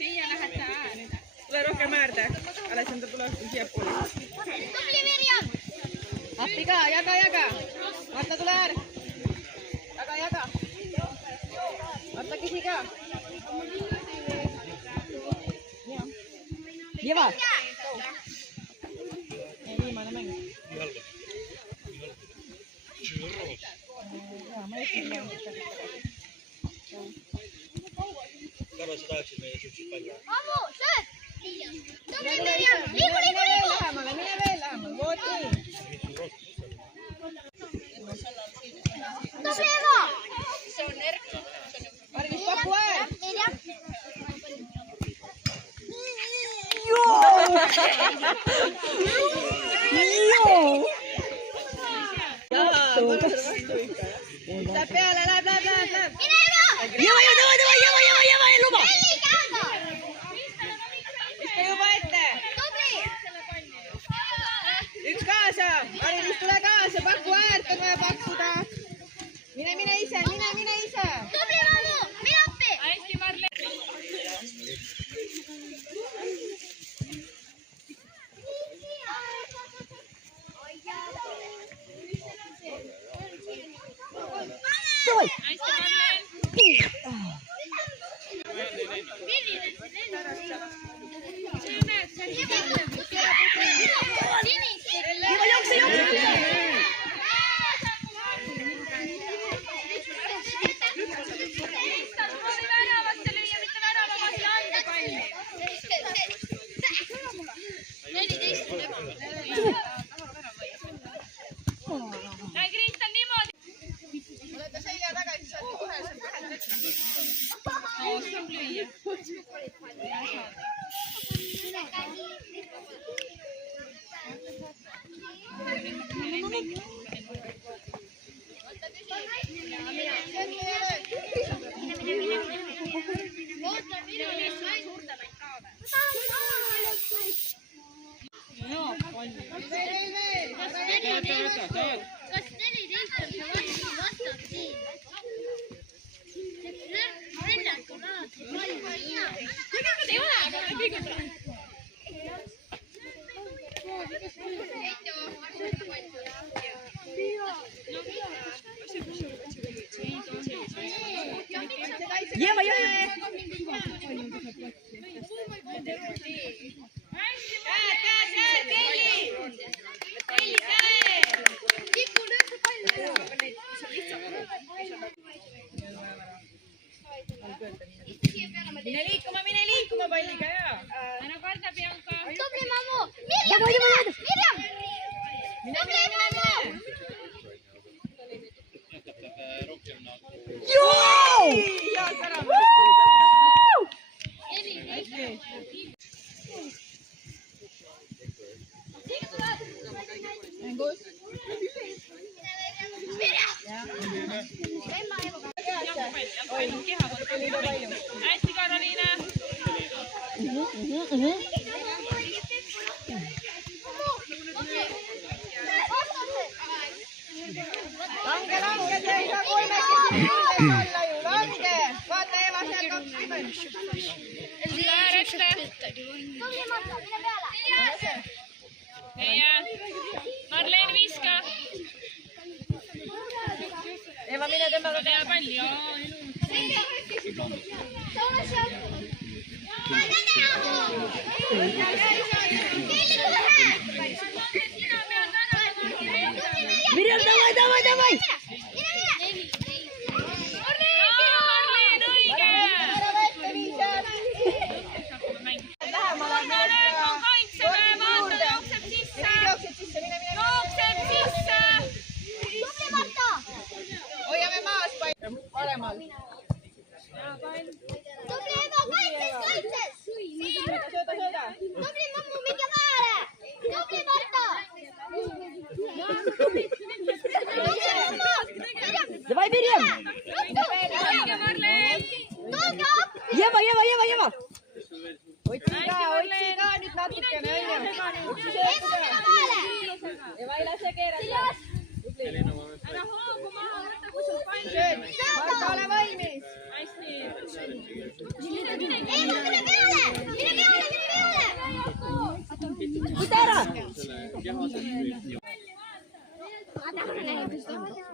Tiia lähed sa. Tule rohkem äärde. Alessandro, tule siiapoole. Tubli Mirjam! Appi ka, jaga. Marta, tule äär. Jaga. Marta, küsi ka. Jeva. Viimane mäng. Karol, sa tahaksid meie siukseid palju? Amu, sööd! Tubli Mirjam! Liigu! Mine veel lähemale. Vooti. Tubli Eva! Maris, paku äär. Mirjam! Läheb peale, läheb. Mine Eva! Jeva, ei luba! Elli, käega! Istu juba ette. Tubli! Üks kaasa. Maris, tule kaasa. Paku äärt on vaja pakkuda. Mine ise. Tubli Mammu! Mine appi! Hästi, Marle. Kas 14 on see vastav siin? Rünnak on alati palju. Tegelikult ei ole, aga kõik on Jeva. Mine liikuma palliga ja. Ära karda, Bianca. Tubli Mammu! Mirjam! Tubli Mammu! Jaak ära. Mängus. Hästi, Karoliina. Lange, te ei saa 30 olla ju. Lange. Vaata, Eva, seal 20. Tubli Marta, mine peale! Marleen, viska. Eva, mine tõmba ka palli. Ole seal! Mirjam, davai! Hoiame maas paremal. Tubli Eva, kaitses! Sööda. Tubli Mammu, minge vahele! Tubli Marta! Tubli Mammu! Davai, Mirjam! Tulge appi! Jeva! Otsi ka nüüd natukene, onju. Eva, mine vahele! Eva, ei lase keerata. Ära hoogu maha, võta kui sul pall. Marta, ole valmis. Eva, mine peale! Lara! Ada